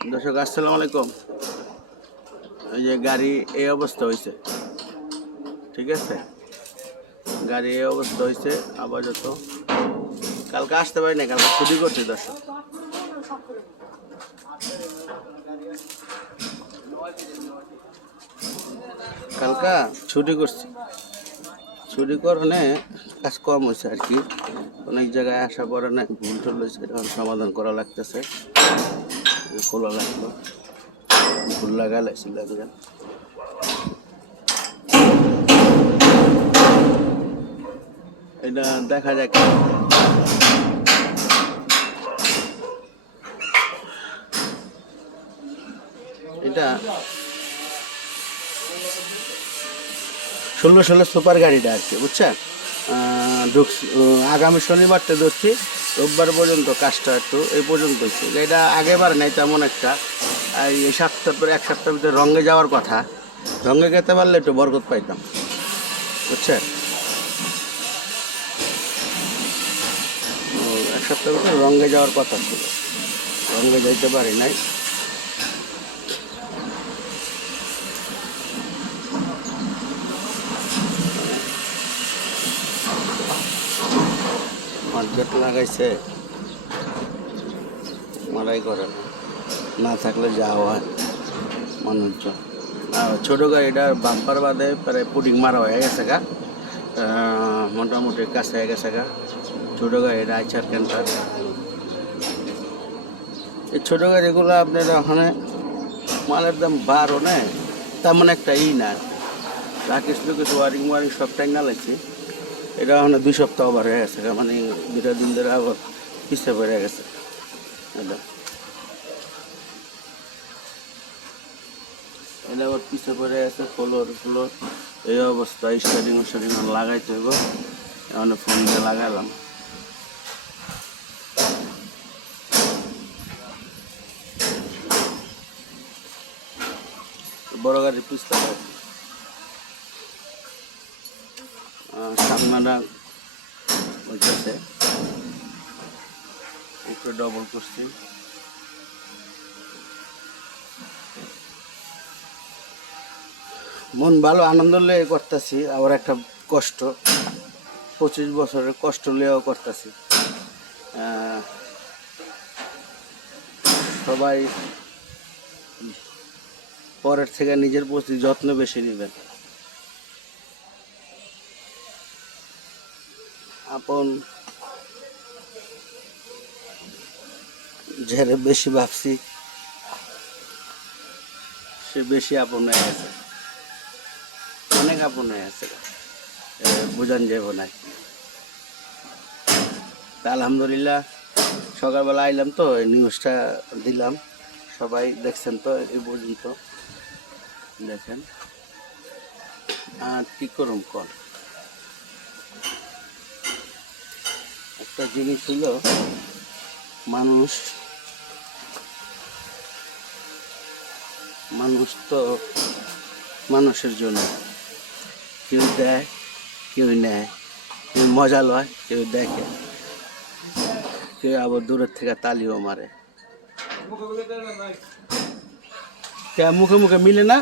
দর্শক আসসালামু আলাইকুম। এই যে গাড়ি এই অবস্থা হয়েছে, ঠিক আছে, গাড়ি এই অবস্থা হয়েছে। আপাতত কালকে আসতে পারি না, কালকে ছুটি করছি দর্শক। কালকা ছুটি করছি, ছুটি করনে কাজ কম হয়েছে আর কি। অনেক জায়গায় আসা পরে না ভুল টুল হয়েছে, এখন সমাধান করা লাগতেছে। খোলা লাগলো, ভুল লাগাইছিল। এটা দেখা যাক। এটা 16 সুপার গাড়িটা আর কি, বুঝছেন। আগামী শনিবারটা ধরছি, রোববার পর্যন্ত কাজটা একটু এই পর্যন্ত হচ্ছে। এটা আগেবার নাই তেমন একটা। আর এই সপ্তাহ পরে এক সপ্তাহের ভিতরে রঙে যাওয়ার কথা, রঙে যেতে পারলে একটু বরকত পাইতাম, বুঝছেন। এক সপ্তাহের ভিতরে রঙে যাওয়ার কথা ছিল, রঙে যাইতে পারি নাই। মার্কেট লাগাইছে, মারাই করে না থাকলে যাওয়া হয় মানুষজন। ছোটো গাড়িটার বাম্পার বাদে প্রায় পুডিং মারা হয়ে গেছে গা, মোটামুটি কাছে হয়ে গেছে গা। ছোটো গাড়িটা আইচার ক্যান্টার, এই ছোটো গাড়িগুলো আপনার ওখানে মালের দাম বারও নেয়, তেমন একটা না। রাকেশ লোকেশ ওয়ারিং সব টাইম লাগছে। এটা ওখানে 2 সপ্তাহ ওভার হয়ে গেছে, মানে 2টা দিন ধরে আবার পিছিয়ে পড়ে গেছে। এটা আবার পিছিয়ে পড়ে গেছে, ফ্লোর এই অবস্থা। স্টার্টিং লাগাইতে হইব, এখন ফোন দিয়ে লাগাইলাম। বড় গাড়ির পিছলা সামনাটা হইতেছে, উপরে ডবল করছি। মন ভালো, আনন্দ লিয়ে করতেছি। আবার একটা কষ্ট, 25 বছরের কষ্ট লিয়েও করতেছি। সবাই পরের থেকে নিজের প্রতি যত্ন বেশি নেবেন। আপন যারে বেশি ভাবছি সে বেশি আপন হয়ে গেছে, অনেক আপন হয়ে গেছে, বোঝান যাব না। তা আলহামদুলিল্লাহ সকালবেলা আইলাম তো, এই নিউজটা দিলাম। সবাই দেখছেন তো এই পর্যন্ত, দেখেন। আর কি করুম কর, একটা জিনিস হলো মানুষ তো মানুষের জন্য, কেউ দেয় কেউ নেয়, কেউ মজা লয় কেউ দেখে, কেউ আবার দূরের থেকে তালিও মারে। মুখে মুখে মিলে না,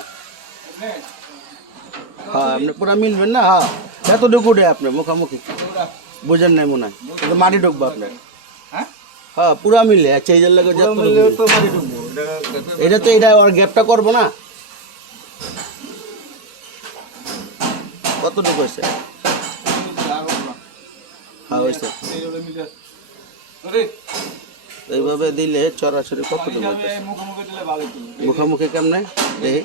হ্যাঁ আপনি পুরা মিলবেন না। হ্যাঁ এতটুকু উঠে আপনার মুখামুখি বুঝেন নাই মনে হয়, মাটি ঢুকবো আপনার। হ্যাঁ পুরা মিলে আচ্ছা, এই লাগে এটা তো এটা আর গ্যাপটা করবো না। কতটুকু হয়েছে? হ্যাঁ হয়েছে। এইভাবে দিলে চড়াচড়ি কতটুকু হয়েছে? মুখামুখি কেমনে দেখি।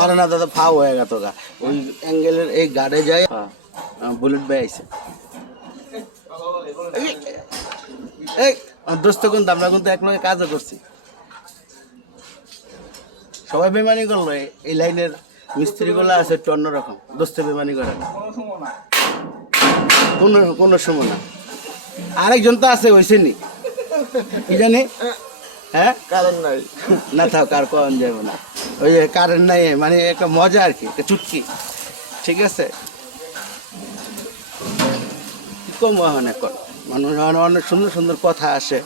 আরে না দাদা, ফাও হয়ে গেত গা, ওই অ্যাঙ্গেলের এই গাড়ে যায়। বুলেট বাই আইছে এই দোস্ত, কিন্তু আমরা কিন্তু এক লগে কাজও করছি। সবাই বেমানি করলো, এই লাইনের মিস্ত্রিগুলো আছে একটু অন্যরকম, দোস্তে বেমানি করে কোনো সময় না। আরেকজন তো আছে হয়েছে নি, কি জানি। হ্যাঁ কারেন্ট নাই না, থাক আর কন যাবো না। ওই যে কারেন্ট নাই মানে একটা মজা আর কি, একটা চুটকি, ঠিক আছে। কি কম এখন এখন মানুষ অনেক সুন্দর সুন্দর কথা আসে,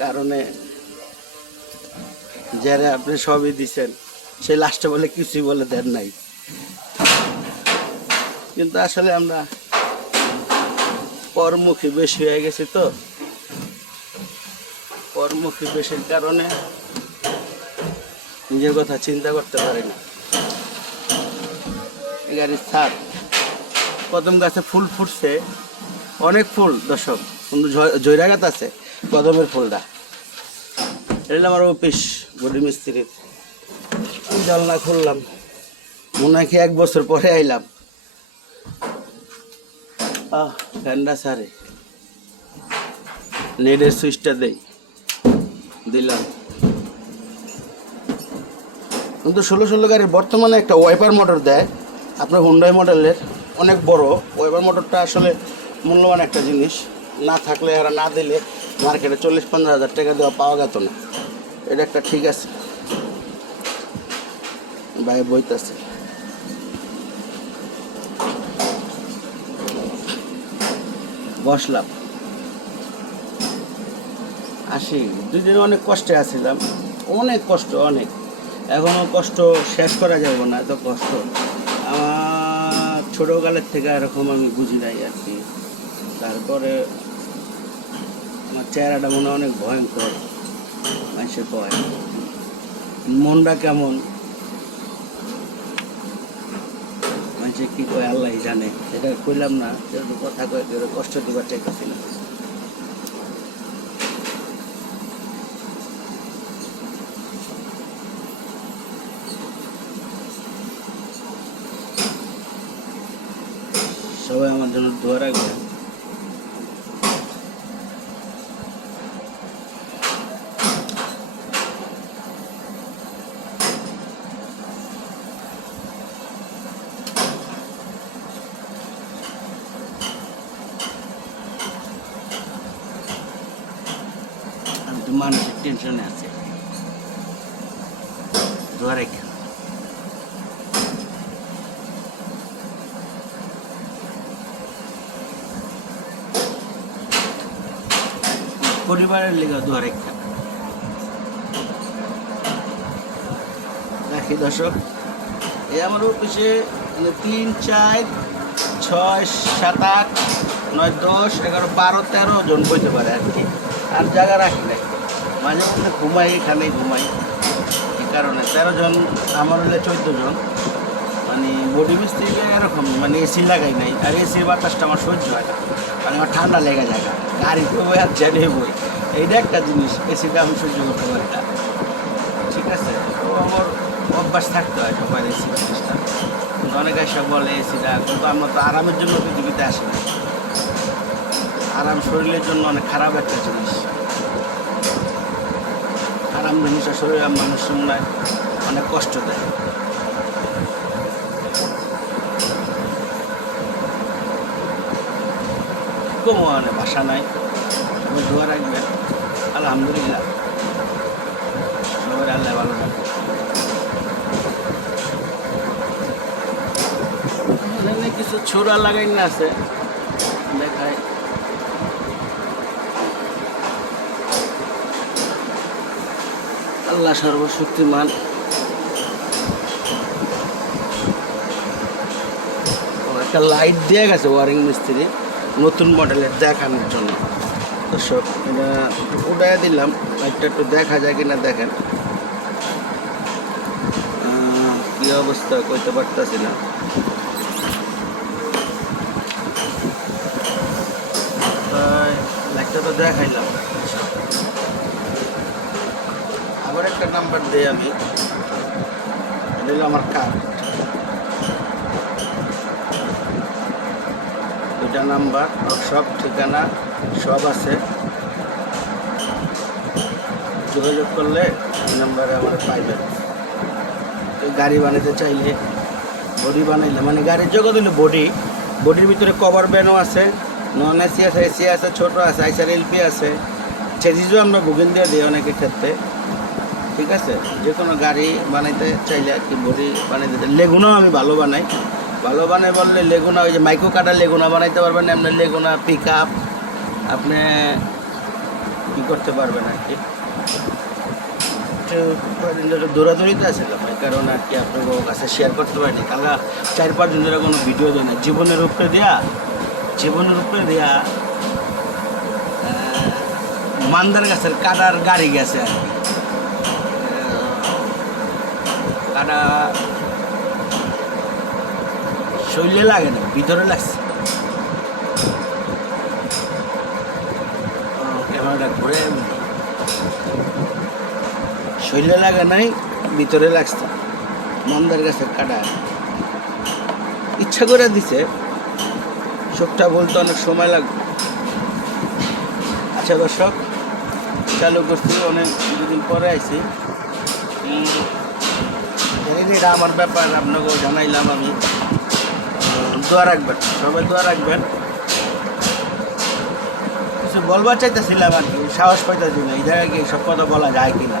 কারণে যারা আপনি সবই দিচ্ছেন সে লাস্টে বলে কিছুই বলে দেন নাই। কিন্তু আসলে আমরা পরমুখী বেশি হয়ে গেছি, তো পরমুখী বেশির কারণে নিজের কথা চিন্তা করতে পারি না। এই গাড়ির ছাদ কদম গাছে ফুল ফুটছে, অনেক ফুল দর্শক, কিন্তু জয়রা গাছ আছে কদমের ফুলটা। এটা আমার অফিস বডি মিস্ত্রির। জানলা খুললাম, মনে হয় কি 1 বছর পরে আইলাম। ফ্যানটা সারে, নেটের সুইচটা দিলাম। কিন্তু 16 গাড়ির বর্তমানে একটা ওয়াইপার মোটর দেয় আপনার হুন্ডাই মডেলের, অনেক বড় ওয়াইপার মোটরটা। আসলে মূল্যবান একটা জিনিস, না থাকলে এরা না দিলে মার্কেটে 40-50 হাজার টাকা দেওয়া পাওয়া যেত না। এটা একটা ঠিক আছে, ভাই বইতেছে। বসলাম, আসি 2 দিন অনেক কষ্টে আসছিলাম, অনেক কষ্ট, অনেক। এখনও কষ্ট শেষ করা যাবে না, এত কষ্ট আমার ছোটোকালের থেকে এরকম আমি বুঝি নাই আর কি। তারপরে আমার চেহারাটা মনে অনেক ভয়ঙ্কর, মানুষে কয়। মনটা কেমন মানুষে কী কয় আল্লাহ জানে, এটা কইলাম না, যেহেতু কথা কয়ে কষ্ট দিবার চাইতেছি না। সবাই আমার জন্য দোয়া রাখবেন। আমি তো মানসিক টেনশনে আছি, দোয়া রেখে। পরিবারের লেগে দোয়া রেখে রাখি দর্শক। এই আমার অফিসে 3, 4, 6, 7, 8, 9, 10, 11, 12, 13 জন বইতে পারে আর কি। আর জায়গা রাখি নাই, মাঝে মধ্যে ঘুমাই, এখানেই ঘুমাই। এই কারণে 13 জন, আমার হলে 14 জন। মানে বডি মিস্ত্রি এরকম, মানে এসি লাগাই নাই, আর এসির বাতাসটা আমার সহ্য হয় না, মানে আমার ঠান্ডা লেগে যায়। গাড়িতে বই আর জেনে বই, এইটা একটা জিনিস, এসিটা আমি সহ্য করতে পারি না। ঠিক আছে, তো আমার অভ্যাস থাকতে হয় সবাই এসি জিনিসটা। কিন্তু অনেকে সব বলে এসিটা, কিন্তু আমরা তো আরামের জন্য পৃথিবীতে আসি না। আরাম শরীরের জন্য অনেক খারাপ একটা জিনিস। আরাম জিনিসটা শরীরের মানুষের মনে হয় অনেক কষ্ট দেয়। মানে ভাষা নাই, সবাই দোয়া রাখবেন। আলহামদুলিল্লাহ, সবাই আল্লাহ ভালো রাখবে। কিছু ছোড়া লাগাই না আছে, দেখায়। আল্লাহ সর্বশক্তিমান। একটা লাইট দিয়ে গেছে ওয়ারিং মিস্ত্রি নতুন মডেলের দেখানোর জন্য। দর্শক, এটা উঠাই দিলাম, লাইটটা একটু দেখা যায় কিনা দেখেন। কী অবস্থা কইতে পারতেছি না। লাইটটা তো দেখাইলাম। আবার একটা নাম্বার দিই আমি, এটা হলো আমার কার্ড। 2টা নাম্বার, সব ঠিকানা সব আছে। যোগাযোগ করলে এই নাম্বারে আমার পাইবেন। গাড়ি বানাতে চাইলে, বডি বানাইলে, মানে গাড়ির জগৎ হলো বডির ভিতরে কভার ব্যানও আছে, নন এসি আছে, এসি আছে, ছোটো আছে, আইসার এলপি আছে, চেজিসও আমরা বুকিং দিয়ে দিই অনেকের ক্ষেত্রে। ঠিক আছে, যে কোনো গাড়ি বানাইতে চাইলে আর কি বডি বানাইতে চাই। লেগুনও আমি ভালো বানাই, ভালো বানায় বললে লেগুনা ওই যে মাইক্রো কাটা লেগুনা বানাইতে পারবেন, এমনি লেগুনা পিক আপ আপনি কী করতে পারবেন আর কি। কয়েকদিন ধরে দৌড়াদৌড়িতে আছে ভাই, কারণ আর কি আপনার কাছে শেয়ার করতে পারিনি, কারণ 4-5 দিন ধরে কোনো ভিডিও দেয় না। জীবনের উপরে দেয়া মান্দার গাছের কাটার গাড়ি গেছে আর কি। কাটা শরীরে লাগে না, ভিতরে লাগছে। ক্যামেরাটা ঘুরে শরীরে লাগে নাই, ভিতরে লাগছে। মন্দার গাছের কাটা ইচ্ছা করে দিছে, সবটা বলতে অনেক সময় লাগবে। আচ্ছা দর্শক, চালু করছি অনেক কিছুদিন পরে আইছি। এটা আমার ব্যাপার, আপনাকেও জানাইলাম আমি। দোয়া রাখবেন, সবাই দোয়া রাখবেন। কিছু বলবার চাইতেছিলাম আর কি, সাহস পাইতেছি না এই জায়গায় কি সব কথা বলা যায় কিনা।